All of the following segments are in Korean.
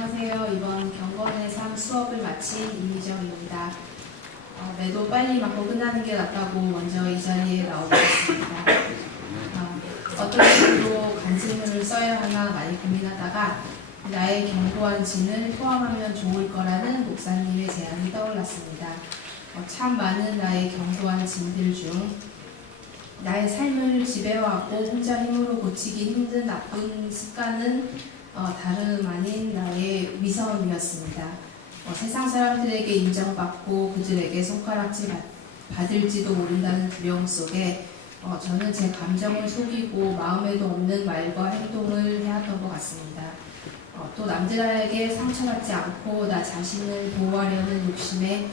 안녕하세요. 이번 경건의 삶 수업을 마친 이미정입니다. 매도 빨리 맞고 끝나는 게 낫다고 먼저 이 자리에 나오게 됐습니다. 어떤 식으로 간증문을 써야 하나 많이 고민하다가 나의 견고한 진을 포함하면 좋을 거라는 목사님의 제안이 떠올랐습니다. 참 많은 나의 견고한 진들 중 나의 삶을 지배하고 혼자 힘으로 고치기 힘든 나쁜 습관은 다름 아닌 나의 위선이었습니다. 세상 사람들에게 인정받고 그들에게 손가락질 받을지도 모른다는 두려움 속에 저는 제 감정을 속이고 마음에도 없는 말과 행동을 해왔던 것 같습니다. 또 남들에게 상처받지 않고 나 자신을 보호하려는 욕심에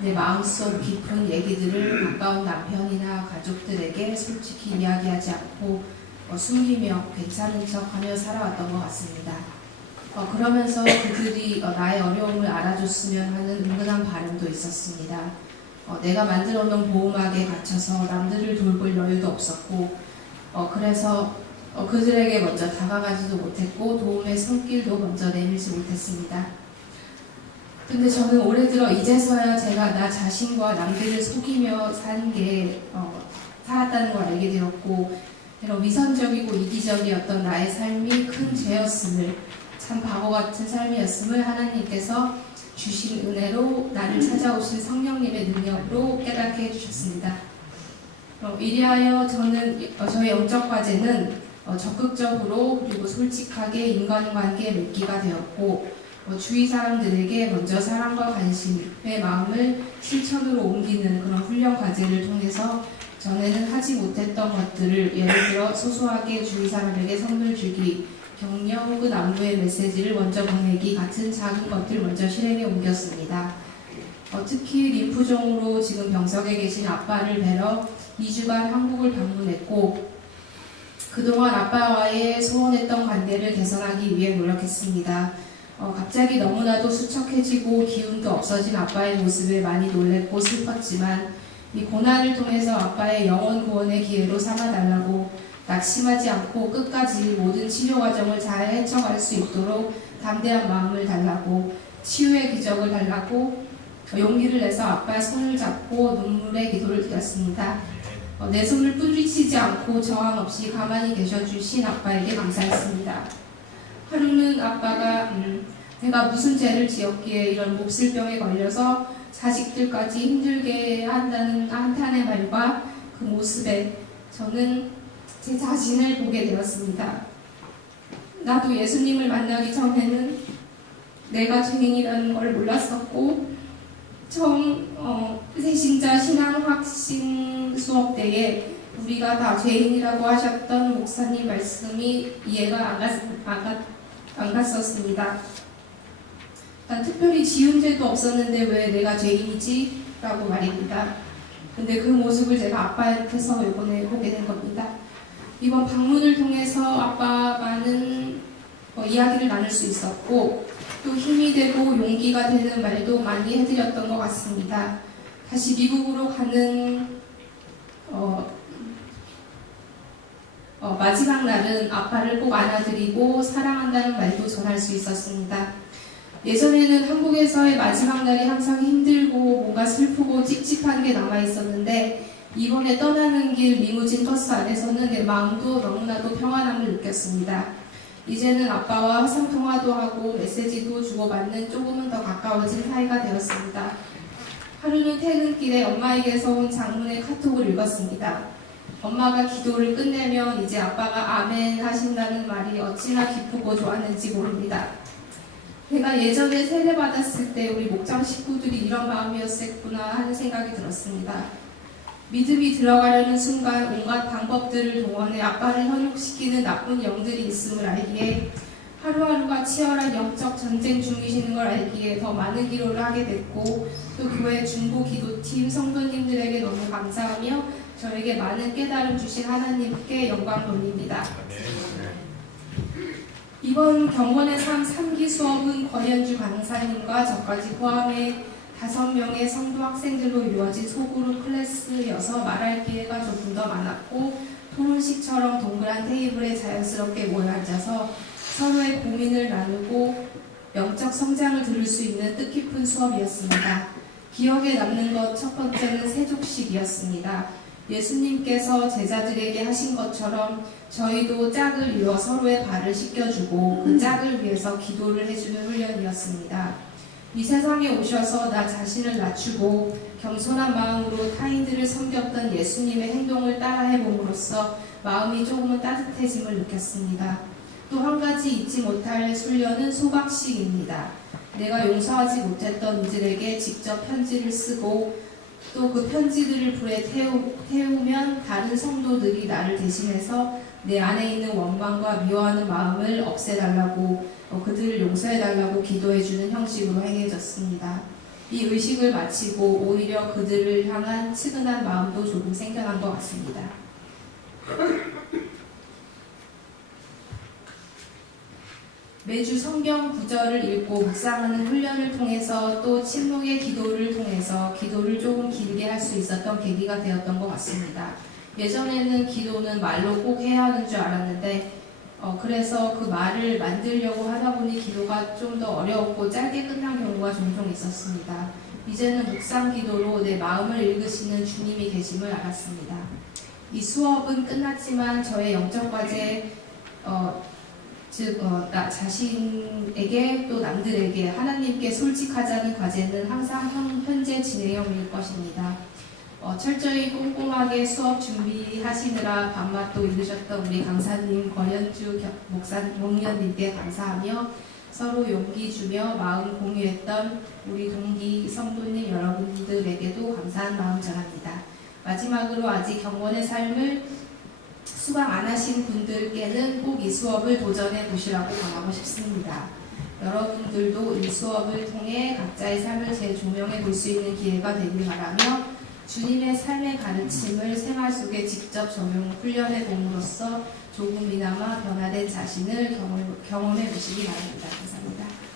내 마음속 깊은 얘기들을 가까운 남편이나 가족들에게 솔직히 이야기하지 않고 숨기며 괜찮은 척하며 살아왔던 것 같습니다. 그러면서 그들이 나의 어려움을 알아줬으면 하는 은근한 바람도 있었습니다. 내가 만들어 놓은 보호막에 갇혀서 남들을 돌볼 여유도 없었고 그래서 그들에게 먼저 다가가지도 못했고 도움의 손길도 먼저 내밀지 못했습니다. 근데 저는 올해 들어 이제서야 제가 나 자신과 남들을 속이며 살았다는 걸 알게 되었고 이런 위선적이고 이기적이었던 나의 삶이 큰 죄였음을, 참 바보 같은 삶이었음을 하나님께서 주신 은혜로 나를 찾아오신 성령님의 능력으로 깨닫게 해주셨습니다. 이리하여 저는 저의 영적 과제는 적극적으로 그리고 솔직하게 인간관계에 맺기가 되었고 주위 사람들에게 먼저 사랑과 관심의 마음을 실천으로 옮기는 그런 훈련 과제를 통해서 전에는 하지 못했던 것들을 예를 들어 소소하게 주위 사람에게 선물 주기, 격려 혹은 안부의 메시지를 먼저 보내기 같은 작은 것들 먼저 실행에 옮겼습니다. 특히 림프종으로 지금 병석에 계신 아빠를 뵈러 2주간 한국을 방문했고 그동안 아빠와의 소원했던 관계를 개선하기 위해 노력했습니다. 갑자기 너무나도 수척해지고 기운도 없어진 아빠의 모습에 많이 놀랬고 슬펐지만 이 고난을 통해서 아빠의 영혼 구원의 기회로 삼아달라고 낙심하지 않고 끝까지 모든 치료 과정을 잘 헤쳐갈 수 있도록 담대한 마음을 달라고 치유의 기적을 달라고 용기를 내서 아빠의 손을 잡고 눈물의 기도를 드렸습니다. 내 손을 뿌리치지 않고 저항 없이 가만히 계셔주신 아빠에게 감사했습니다. 하루는 아빠가 내가 무슨 죄를 지었기에 이런 몹쓸병에 걸려서 자식들까지 힘들게 한다는 한탄의 말과 그 모습에 저는 제 자신을 보게 되었습니다. 나도 예수님을 만나기 전에는 내가 죄인이라는 걸 몰랐었고 새신자 신앙 확신 수업 때에 우리가 다 죄인이라고 하셨던 목사님 말씀이 이해가 안 갔었습니다. 난 특별히 지은 죄도 없었는데 왜 내가 죄인이지? 라고 말입니다. 근데 그 모습을 제가 아빠한테서 이번에 보게 된 겁니다. 이번 방문을 통해서 아빠 많은 이야기를 나눌 수 있었고 또 힘이 되고 용기가 되는 말도 많이 해드렸던 것 같습니다. 다시 미국으로 가는 마지막 날은 아빠를 꼭 안아드리고 사랑한다는 말도 전할 수 있었습니다. 예전에는 한국에서의 마지막 날이 항상 힘들고 뭔가 슬프고 찝찝한 게 남아있었는데 이번에 떠나는 길 리무진 버스 안에서는 내 마음도 너무나도 평안함을 느꼈습니다. 이제는 아빠와 화상통화도 하고 메시지도 주고받는 조금은 더 가까워진 사이가 되었습니다. 하루는 퇴근길에 엄마에게서 온 장문의 카톡을 읽었습니다. 엄마가 기도를 끝내면 이제 아빠가 아멘 하신다는 말이 어찌나 기쁘고 좋았는지 모릅니다. 내가 예전에 세례받았을 때 우리 목장 식구들이 이런 마음이었겠구나 하는 생각이 들었습니다. 믿음이 들어가려는 순간 온갖 방법들을 동원해 아빠를 현혹시키는 나쁜 영들이 있음을 알기에 하루하루가 치열한 영적 전쟁 중이시는 걸 알기에 더 많은 기도를 하게 됐고 또 교회 중보 기도팀 성도님들에게 너무 감사하며 저에게 많은 깨달음 주신 하나님께 영광 돌립니다. 이번 경건의 삶 3기 수업은 권현주 강사님과 저까지 포함해 5명의 성도 학생들로 이루어진 소그룹 클래스여서 말할 기회가 조금 더 많았고 토론식처럼 동그란 테이블에 자연스럽게 모여 앉아서 서로의 고민을 나누고 영적 성장을 들을 수 있는 뜻깊은 수업이었습니다. 기억에 남는 것 첫 번째는 세족식이었습니다. 예수님께서 제자들에게 하신 것처럼 저희도 짝을 이뤄 서로의 발을 씻겨주고 그 짝을 위해서 기도를 해주는 훈련이었습니다. 이 세상에 오셔서 나 자신을 낮추고 겸손한 마음으로 타인들을 섬겼던 예수님의 행동을 따라해봄으로써 마음이 조금은 따뜻해짐을 느꼈습니다. 또 한 가지 잊지 못할 훈련은 소각식입니다. 내가 용서하지 못했던 이들에게 직접 편지를 쓰고 또 그 편지들을 불에 태우면 다른 성도들이 나를 대신해서 내 안에 있는 원망과 미워하는 마음을 없애달라고 그들을 용서해달라고 기도해주는 형식으로 행해졌습니다. 이 의식을 마치고 오히려 그들을 향한 측은한 마음도 조금 생겨난 것 같습니다. 매주 성경 구절을 읽고 묵상하는 훈련을 통해서 또 침묵의 기도를 통해서 기도를 조금 길게 할 수 있었던 계기가 되었던 것 같습니다. 예전에는 기도는 말로 꼭 해야 하는 줄 알았는데 그래서 그 말을 만들려고 하다 보니 기도가 좀 더 어려웠고 짧게 끝난 경우가 종종 있었습니다. 이제는 묵상 기도로 내 마음을 읽으시는 주님이 계심을 알았습니다. 이 수업은 끝났지만 저의 영적 과제 나 자신에게 또 남들에게 하나님께 솔직하자는 과제는 항상 현재 진행형일 것입니다. 철저히 꼼꼼하게 수업 준비하시느라 밤낮도 이루셨던 우리 강사님, 권현주 목련님께 감사하며 서로 용기 주며 마음 공유했던 우리 동기 성도님 여러분들에게도 감사한 마음 전합니다. 마지막으로 아직 경건의 삶을 수강 안 하신 분들께는 꼭 이 수업을 도전해 보시라고 권하고 싶습니다. 여러분들도 이 수업을 통해 각자의 삶을 재조명해 볼 수 있는 기회가 되길 바라며 주님의 삶의 가르침을 생활 속에 직접 적용 훈련해 봄으로써 조금이나마 변화된 자신을 경험해 보시기 바랍니다. 감사합니다.